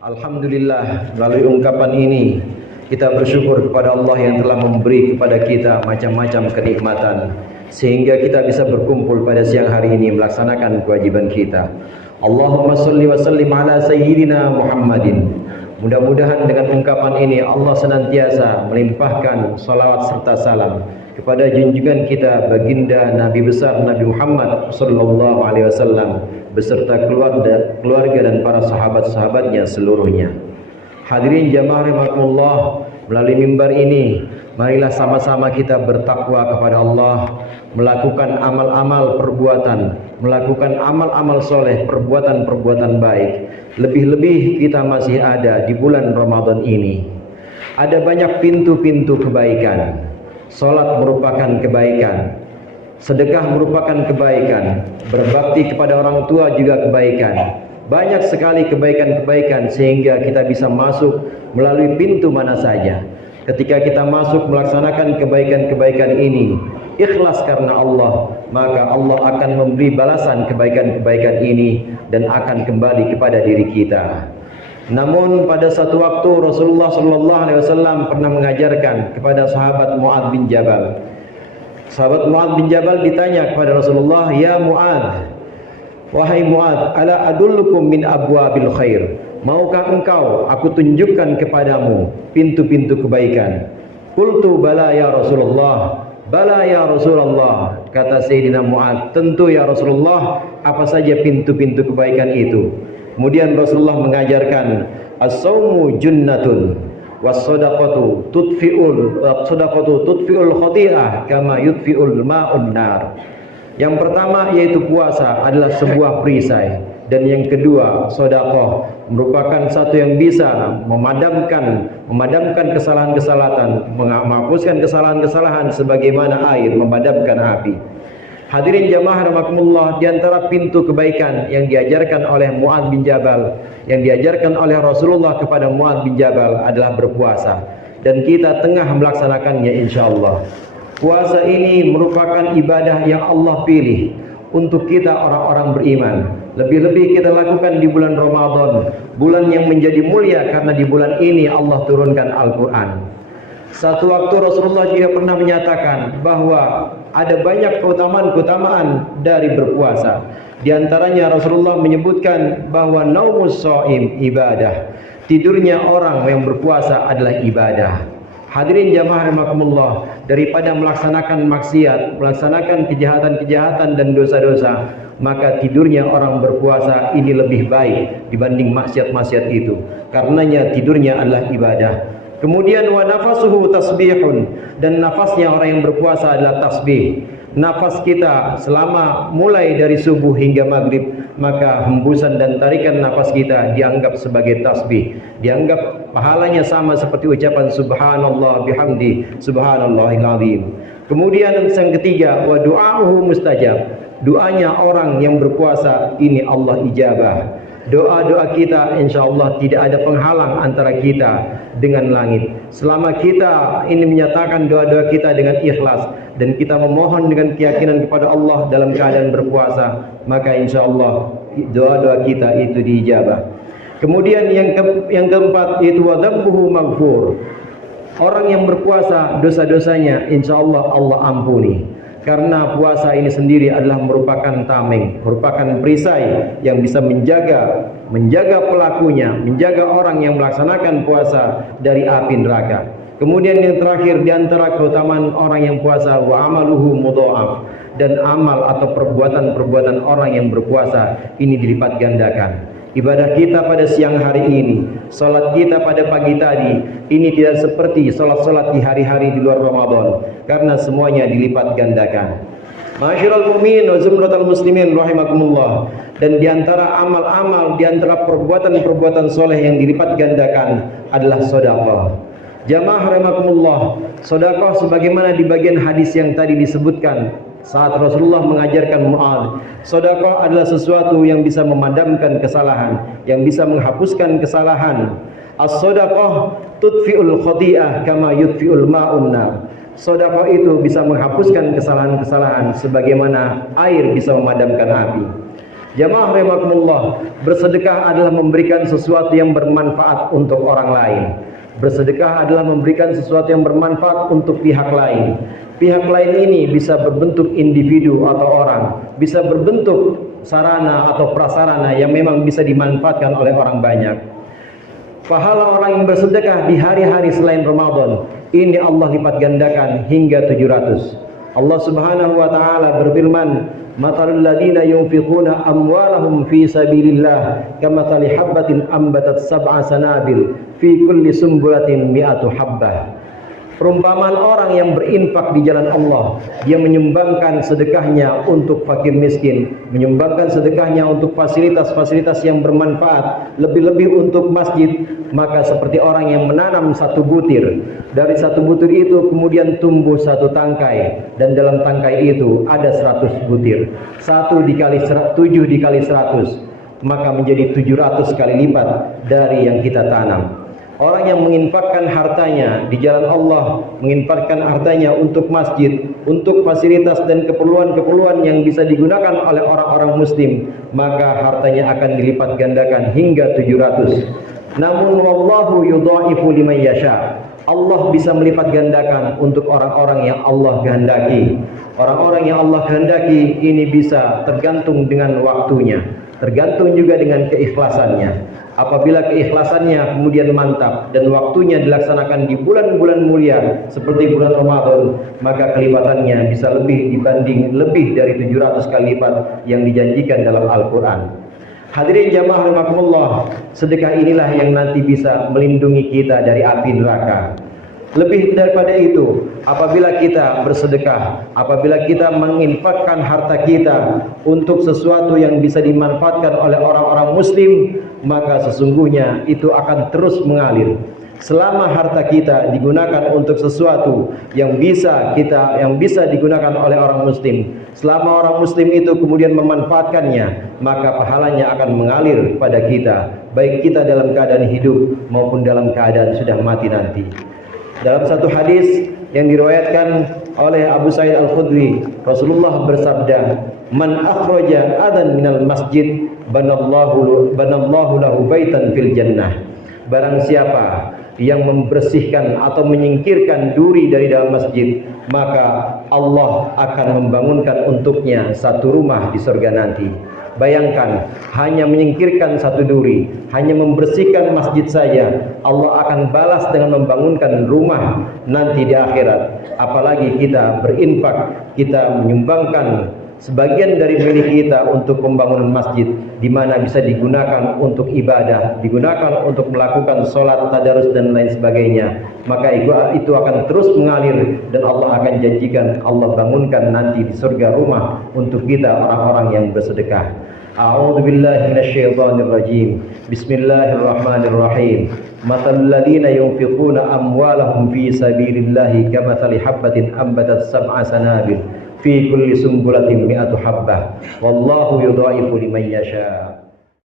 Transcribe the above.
Alhamdulillah, melalui ungkapan ini kita bersyukur kepada Allah yang telah memberi kepada kita macam-macam kenikmatan sehingga kita bisa berkumpul pada siang hari ini melaksanakan kewajiban kita. Allahumma salli wa sallim ala sayyidina Muhammadin. Mudah-mudahan dengan ungkapan ini Allah senantiasa melimpahkan salawat serta salam kepada junjungan kita baginda Nabi besar Nabi Muhammad sallallahu alaihi wasallam beserta keluarga dan para sahabat-sahabatnya seluruhnya. Hadirin jamaah rahimakumullah, melalui mimbar ini marilah sama-sama kita bertakwa kepada Allah, melakukan amal-amal perbuatan, melakukan amal-amal soleh, perbuatan-perbuatan baik. Lebih-lebih kita masih ada di bulan Ramadan ini. Ada banyak pintu-pintu kebaikan. Salat merupakan kebaikan, sedekah merupakan kebaikan, berbakti kepada orang tua juga kebaikan. Banyak sekali kebaikan-kebaikan sehingga kita bisa masuk melalui pintu mana saja. Ketika kita masuk melaksanakan kebaikan-kebaikan ini ikhlas karena Allah, maka Allah akan memberi balasan kebaikan-kebaikan ini dan akan kembali kepada diri kita. Namun pada satu waktu Rasulullah SAW pernah mengajarkan kepada sahabat Mu'adz bin Jabal. Sahabat Mu'adz bin Jabal ditanya kepada Rasulullah, "Ya Mu'adz, wahai Mu'adz, ala adullukum min abwabil khair? Maukah engkau aku tunjukkan kepadamu pintu-pintu kebaikan?" Qultu bala ya Rasulullah. Bala ya Rasulullah, kata Sayyidina Mu'adz, tentu ya Rasulullah, apa saja pintu-pintu kebaikan itu? Kemudian Rasulullah mengajarkan, as-saumu junnatun was-sadaqatu tudfi'ul khati'ah kama yudfi'ul ma'un nar. Yang pertama yaitu puasa adalah sebuah perisai, dan yang kedua sedekah merupakan satu yang bisa memadamkan kesalahan-kesalahan, menghapuskan kesalahan-kesalahan sebagaimana air memadamkan api. Hadirin jamaah rahimakumullah, di antara pintu kebaikan yang diajarkan oleh Mu'adz bin Jabal, yang diajarkan oleh Rasulullah kepada Mu'adz bin Jabal adalah berpuasa, dan kita tengah melaksanakannya insyaallah. Puasa ini merupakan ibadah yang Allah pilih untuk kita orang-orang beriman. Lebih-lebih kita lakukan di bulan Ramadan, bulan yang menjadi mulia karena di bulan ini Allah turunkan Al-Quran. Satu waktu Rasulullah juga pernah menyatakan bahwa ada banyak keutamaan-keutamaan dari berpuasa. Di antaranya Rasulullah menyebutkan bahwa naumus shaim ibadah. Tidurnya orang yang berpuasa adalah ibadah. Hadirin jamaah rahimakumullah, daripada melaksanakan maksiat, melaksanakan kejahatan-kejahatan dan dosa-dosa, maka tidurnya orang berpuasa ini lebih baik dibanding maksiat-maksiat itu. Karenanya tidurnya adalah ibadah. Kemudian wa nafasuhu tasbihun, dan nafasnya orang yang berpuasa adalah tasbih. Nafas kita selama mulai dari subuh hingga maghrib, maka hembusan dan tarikan nafas kita dianggap sebagai tasbih, dianggap pahalanya sama seperti ucapan subhanallah bihamdi subhanallahil azim. Kemudian yang ketiga, wa du'auhu mustajab. Doanya orang yang berpuasa ini Allah ijabah. Doa-doa kita insyaallah tidak ada penghalang antara kita dengan langit. Selama kita ini menyatakan doa-doa kita dengan ikhlas dan kita memohon dengan keyakinan kepada Allah dalam keadaan berpuasa, maka insyaallah doa-doa kita itu diijabah. Kemudian yang keempat yaitu wadambuhu maghfur. Orang yang berpuasa dosa-dosanya insyaallah Allah ampuni. Karena puasa ini sendiri adalah merupakan tameng, merupakan perisai yang bisa menjaga pelakunya, menjaga orang yang melaksanakan puasa dari api neraka. Kemudian yang terakhir di antara keutamaan orang yang puasa, wa amaluhu mudha'af, dan amal atau perbuatan-perbuatan orang yang berpuasa ini dilipat gandakan. Ibadah kita pada siang hari ini, salat kita pada pagi tadi, ini tidak seperti salat-salat di hari-hari di luar Ramadan, karena semuanya dilipat gandakan. Ma'asyiral mu'minin wa zumratal muslimin rahimakumullah. Dan di antara amal-amal, di antara perbuatan-perbuatan soleh yang dilipat gandakan adalah sedekah. Jamaah rahimakumullah, sedekah sebagaimana di bagian hadis yang tadi disebutkan saat Rasulullah mengajarkan Mu'adz, sedekah adalah sesuatu yang bisa memadamkan kesalahan, yang bisa menghapuskan kesalahan. As-sedekah tudfi'ul khati'ah kama yudfi'ul ma'un nar. Sedekah itu bisa menghapuskan kesalahan-kesalahan sebagaimana air bisa memadamkan api. Jamaah rahimakumullah, bersedekah adalah memberikan sesuatu yang bermanfaat untuk orang lain. Bersedekah adalah memberikan sesuatu yang bermanfaat untuk pihak lain. Pihak lain ini bisa berbentuk individu atau orang, bisa berbentuk sarana atau prasarana yang memang bisa dimanfaatkan oleh orang banyak. Pahala orang yang bersedekah di hari-hari selain Ramadan ini Allah lipat gandakan hingga 700. Allah Subhanahu wa taala berfirman, "Matalul ladina yunfiquna amwalahum fi sabilillah kamathali habbatin ambatat sab'a sanabil fi kulli sumbulatin mi'atu habbah." Perumpamaan orang yang berinfak di jalan Allah, dia menyumbangkan sedekahnya untuk fakir miskin, menyumbangkan sedekahnya untuk fasilitas-fasilitas yang bermanfaat, lebih-lebih untuk masjid, maka seperti orang yang menanam satu butir. Dari satu butir itu kemudian tumbuh satu tangkai, dan dalam tangkai itu ada 100 butir. 7 dikali 100, maka menjadi 700 kali lipat dari yang kita tanam. Orang yang menginfakkan hartanya di jalan Allah, menginfakkan hartanya untuk masjid, untuk fasilitas dan keperluan-keperluan yang bisa digunakan oleh orang-orang muslim, maka hartanya akan dilipat gandakan hingga 700. Namun wallahu yudha'ifu liman yasha. Allah bisa melipat gandakan untuk orang-orang yang Allah kehendaki. Orang-orang yang Allah kehendaki ini bisa tergantung dengan waktunya, tergantung juga dengan keikhlasannya. Apabila keikhlasannya kemudian mantap dan waktunya dilaksanakan di bulan-bulan mulia seperti bulan Ramadan, maka kelipatannya bisa lebih dari 700 kali lipat yang dijanjikan dalam Al-Quran. Hadirin jamaah rahimakumullah, sedekah inilah yang nanti bisa melindungi kita dari api neraka. Lebih daripada itu, apabila kita bersedekah, apabila kita menginfakkan harta kita untuk sesuatu yang bisa dimanfaatkan oleh orang-orang muslim, maka sesungguhnya itu akan terus mengalir. Selama harta kita digunakan untuk sesuatu yang bisa digunakan oleh orang muslim, selama orang muslim itu kemudian memanfaatkannya, maka pahalanya akan mengalir pada kita, baik kita dalam keadaan hidup maupun dalam keadaan sudah mati nanti. Dalam satu hadis yang diriwayatkan oleh Abu Sa'id Al-Khudri, Rasulullah bersabda, "Man akhraja adan minal masjid banallahu lahu baitan fil jannah." Barang siapa yang membersihkan atau menyingkirkan duri dari dalam masjid, maka Allah akan membangunkan untuknya satu rumah di surga nanti. Bayangkan, hanya menyingkirkan satu duri, hanya membersihkan masjid saja, Allah akan balas dengan membangunkan rumah nanti di akhirat. Apalagi kita berinfak, kita menyumbangkan sebagian dari milik kita untuk pembangunan masjid, di mana bisa digunakan untuk ibadah, digunakan untuk melakukan sholat, tadarus dan lain sebagainya, maka itu akan terus mengalir dan Allah akan janjikan, Allah bangunkan nanti di surga rumah untuk kita orang-orang yang bersedekah. A'udzu billahi minasyaitonir rajim. Bismillahirrahmanirrahim. Mathalul ladzina yunfiquna amwalahum fi sabilillahi kamathali habbatin ambatat sab'a sanabil fi kulli sumbulatin mi'atu habbah wallahu yudha'ifu liman yasha.